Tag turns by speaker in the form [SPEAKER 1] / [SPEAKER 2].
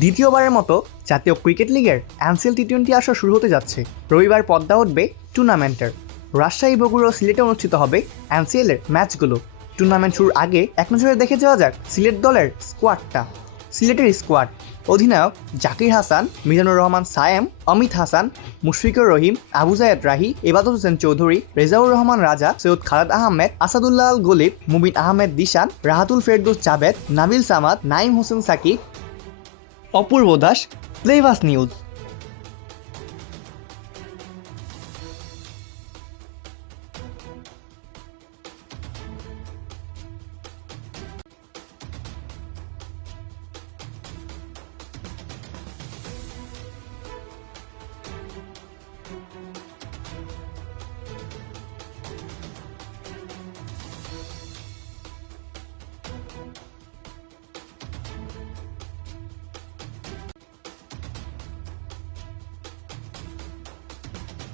[SPEAKER 1] দ্বিতীয়বারের মতো জাতীয় ক্রিকেট লিগের এনসিএল টি টোয়েন্টি আসর শুরু হতে যাচ্ছে। রবিবার পদ্মা উঠবে টুর্নামেন্টের। রাজশাহী, বগুড়া ও সিলেটে অনুষ্ঠিত হবে এনসিএল এর ম্যাচগুলো। টুর্নামেন্ট শুরুর আগে এক নজরে দেখে যাওয়া যাক সিলেট দলের স্কোয়াডটা। সিলেটের স্কোয়াড। অধিনায়ক জাকির হাসান, মিজানুর রহমান সায়েম, অমিত হাসান, মুশফিকুর রহিম, আবু জায়েদ রাহি, এবাদত হোসেন চৌধুরী, রেজাউর রহমান রাজা, সৈয়দ খালেদ আহমেদ, আসাদুল্লাহ আল গলিব, মুবিন আহমেদ দিশান, রাহাতুল ফেরদৌস জাবেদ নাবিল সামাদ নাইম হোসেন সাকিব অপূর্ব দাস প্লেভাস নিউজ